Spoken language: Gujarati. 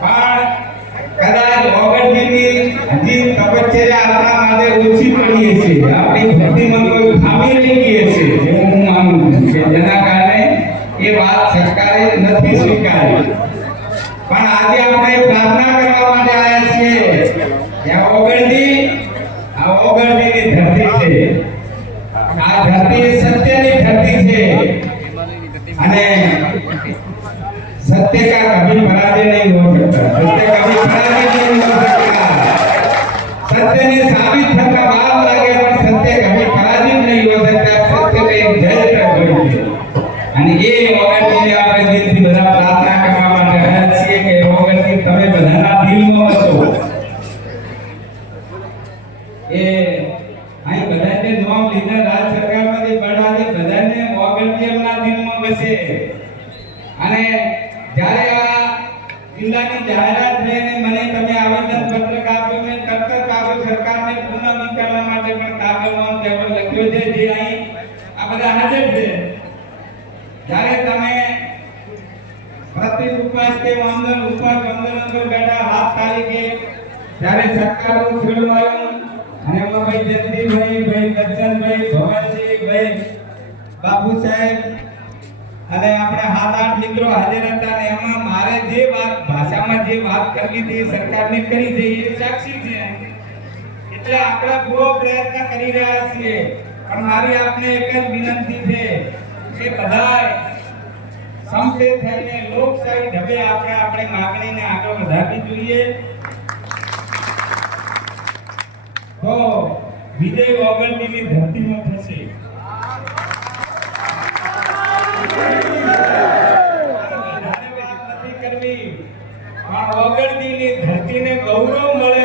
પણ કદાચ ઓગણજીની હજી તપશ્ચર્યા આપણા માટે ઓછી પડી છે, આપણી ભક્તિમાં કોઈ ખામી રહી ગઈ છે, એવું હું માનું છું કે જેના કારણે એ વાત સરકારે નથી સ્વીકારી. પણ આજે આપણે પ્રાર્થના કરવા માટે આવ્યા છીએ કે આ ઓગણજીની ધરતી છે, આ ધરતી સત્યની ધરતી છે અને सत्य का कभी पराजय नहीं हो सकता, सत्य कभी पराजय नहीं हो सकता. सत्य ने साबित थता વાર લાગે પણ સત્ય કभी पराजित नहीं हो सकता. सत्य पे जय तक હોય અને એ ઓગણજીને આપણે દિલથી બધા પ્રાર્થના કરવા માટે આવ્યા છીએ કે ઓગણજી તમે બધાના દિલમાં વસો. એ અહીં બધાને નોમ લીધા રાજ સરકારમાંથી બળાથી બધાને ઓગણજી એમના દિલમાં વસે. અને જ્યારે આ જિલ્લાની જાહેરાત થઈને મને તમે આવેદન પત્ર આપ્યું મેં તરત કાગળ સરકારને પુનઃ વિચારવા માટે પણ કાગળમાં પેપર લખ્યો છે જે અહીં આ બધા હાજર છે. જ્યારે તમે પ્રતિક ઉપવાસ કે આંદોલન પર બેઠા હાથ તારીખે ત્યારે સરકારનું ખેડૂત આવ્યું અને એમાં ભાઈ જયંતિભાઈ, ભાઈ દર્શનભાઈ, ભવનજી, ભાઈ બાપુ સાહેબ અને આપણે 7-8 મિત્રો હાજર હતા અને એમાં મારે જે વાત ભાષામાં જે વાત કરવી હતી સરકારને કરી છે એ સાક્ષી છે. એટલે આપણે પૂરો પ્રયત્ન કરી રહ્યા છીએ. પણ મારી આપને એક જ વિનંતી છે કે બધા સંપે થઈને લોકશાહી ઢબે આપણે માંગણીને આગળ વધારવી જોઈએ. તો વિજય ઓગણજીની ધરતીમાં થશે. ઓગણજીની ધરતીને ગૌરવ મળે